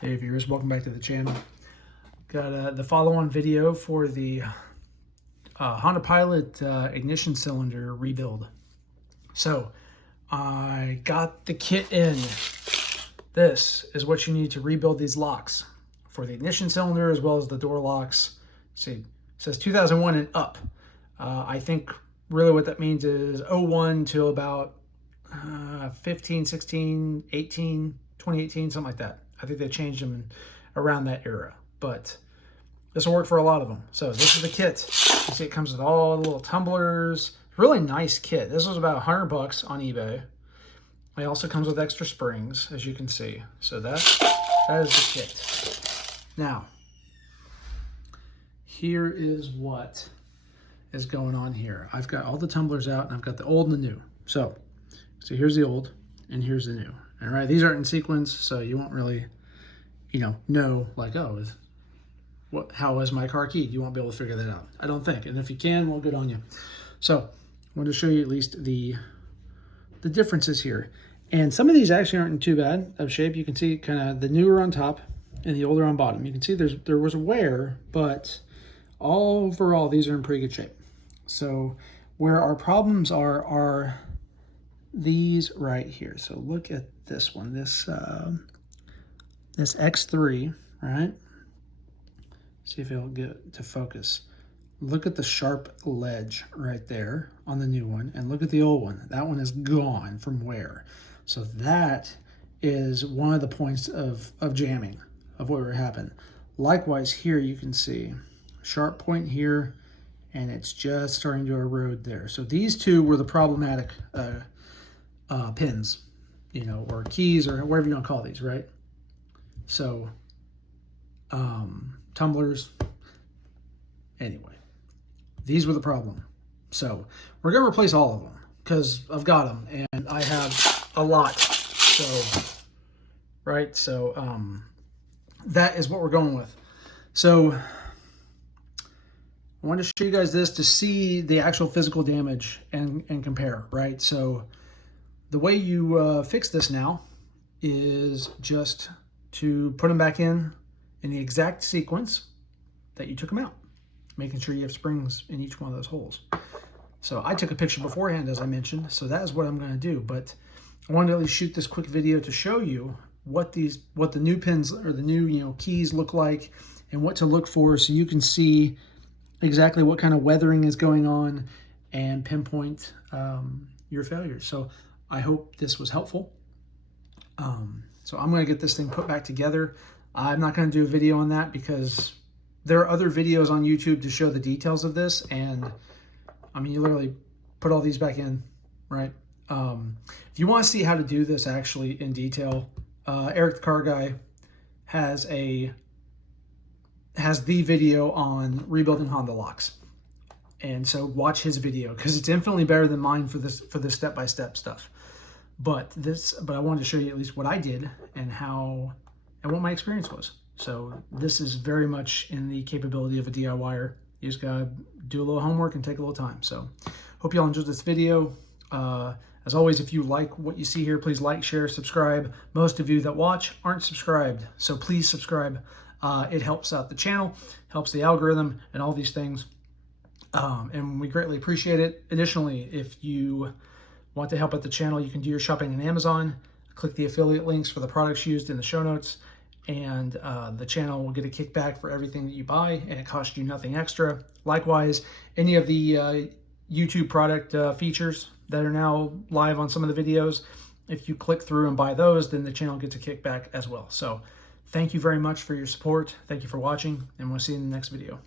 Hey viewers, welcome back to the channel. Got the follow-on video for the Honda Pilot ignition cylinder rebuild. So I got the kit in. This is what you need to rebuild these locks for the ignition cylinder as well as the door locks. See, it says 2001 and up. I think really what that means is 01 till about 15, 16, 18, 2018, something like that. I think they changed them around that era, but this will work for a lot of them. So this is the kit. You see it comes with all the little tumblers. Really nice kit. This was about $100 on eBay. It also comes with extra springs, as you can see. So that is the kit. Now, here is what is going on here. I've got all the tumblers out, and I've got the old and the new. So here's the old, and here's the new. All right, these aren't in sequence, so you won't really, know like, oh, how is my car keyed? You won't be able to figure that out, I don't think. And if you can, well, good on you. So I want to show you at least the differences here. And some of these actually aren't in too bad of shape. You can see kind of the newer on top and the older on bottom. You can see there was a wear, but overall these are in pretty good shape. So where our problems are these right here. So look at this one, this X3, right? See if it'll get to focus. Look at the sharp ledge right there on the new one, and look at the old one. That one is gone from wear. So that is one of the points of jamming, of what would happen. Likewise here you can see sharp point here, and it's just starting to erode there. So these two were the problematic pins, or keys, or whatever you want to call these, right? So tumblers, anyway, these were the problem. So we're going to replace all of them because I've got them and I have a lot. So, right. So that is what we're going with. So I wanted to show you guys this to see the actual physical damage and compare, right? So the way you fix this now is just to put them back in the exact sequence that you took them out, making sure you have springs in each one of those holes. So I took a picture beforehand, as I mentioned, so that is what I'm going to do. But I wanted to at least shoot this quick video to show you what the new pins or the new keys look like and what to look for, so you can see exactly what kind of weathering is going on and pinpoint your failures. So I hope this was helpful. So I'm going to get this thing put back together. I'm not going to do a video on that because there are other videos on YouTube to show the details of this. And I mean, you literally put all these back in, right? If you want to see how to do this actually in detail, Eric the Car Guy has the video on rebuilding Honda locks. And so watch his video because it's infinitely better than mine for this step-by-step stuff. But I wanted to show you at least what I did and what my experience was. So this is very much in the capability of a DIYer. You just gotta do a little homework and take a little time. So hope you all enjoyed this video. As always, if you like what you see here, please like, share, subscribe. Most of you that watch aren't subscribed, so please subscribe. It helps out the channel, helps the algorithm, and all these things. And we greatly appreciate it. Additionally, if you want to help out the channel, you can do your shopping on Amazon. Click the affiliate links for the products used in the show notes, and the channel will get a kickback for everything that you buy, and it costs you nothing extra. Likewise, any of the YouTube product features that are now live on some of the videos, if you click through and buy those, then the channel gets a kickback as well. So thank you very much for your support. Thank you for watching, and we'll see you in the next video.